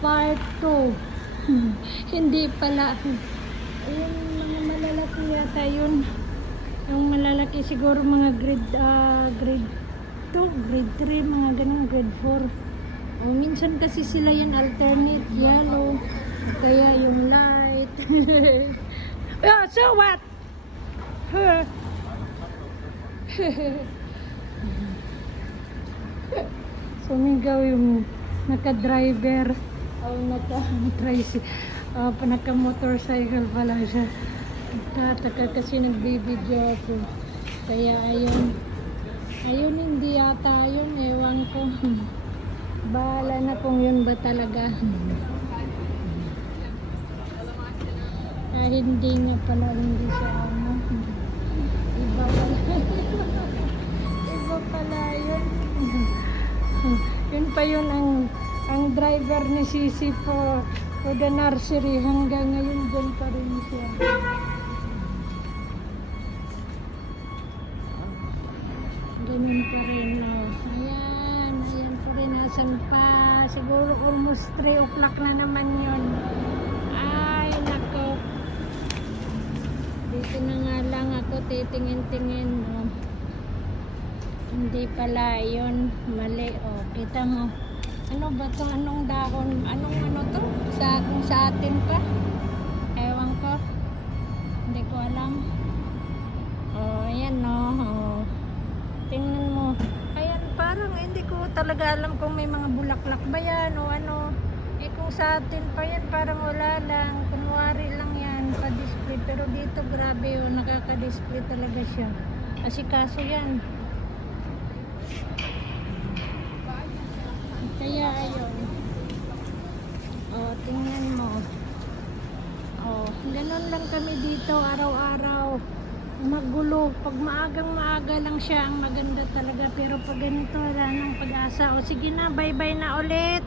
part 2. Hindi pala. Ayun, mga malalaki yata yun. Yung malalaki siguro mga grade 2, grade 3, mga ganun, grade 4. O, minsan kasi sila yan alternate yellow. Kaya yung light. Oh, so what? Sumigaw yung naka-driver o naka-motorcycle pala siya. Tataka kasi nagbibideo ako. Kaya ayun hindi yata yun, ewan ko. Bahala na kung yun ba talaga. Hindi nga pala, hindi siya ano. Iba pala. Iba pala yun. Yun pa yun ang driver ni Sisi for the nursery. Hanggang ngayon dyan pa rin siya. Ganun pa rin, no. Ayan pa rin, nasan pa. Siguro almost 3 o'clock na naman yun. Ay, nako. Dito na nga lang ako titingin-tingin, no. Hindi pala yun, mali. O, kita mo. Ano ba to? Anong dahon? Anong ano to? Kung sa atin pa? Ewan ko. Hindi ko alam. O, ayan, no. O, tingnan mo. Ayan, parang hindi ko talaga alam kung may mga bulaklak ba yan o ano. Eh, kung sa atin pa yan, parang wala lang. Kunwari lang yan, pa-display. Pero dito, grabe, o, nakaka-display talaga siya. Kasi kaso yan. Kaya ayun. O, tingnan mo. O, ganun lang kami dito araw-araw. Magulo. Pag maagang-maaga lang siya, ang maganda talaga. Pero pag ganito, wala nang pag-asa. O, sige na, bye-bye na ulit.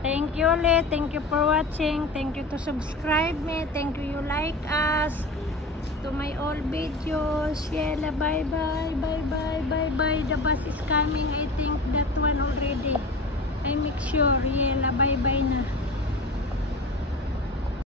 Thank you ulit. Thank you for watching. Thank you to subscribe me. Thank you like us. To my all videos. Yela, bye-bye. Bye-bye. Bye-bye. The bus is coming. I think that one already. I make sure. Yela, bye-bye na.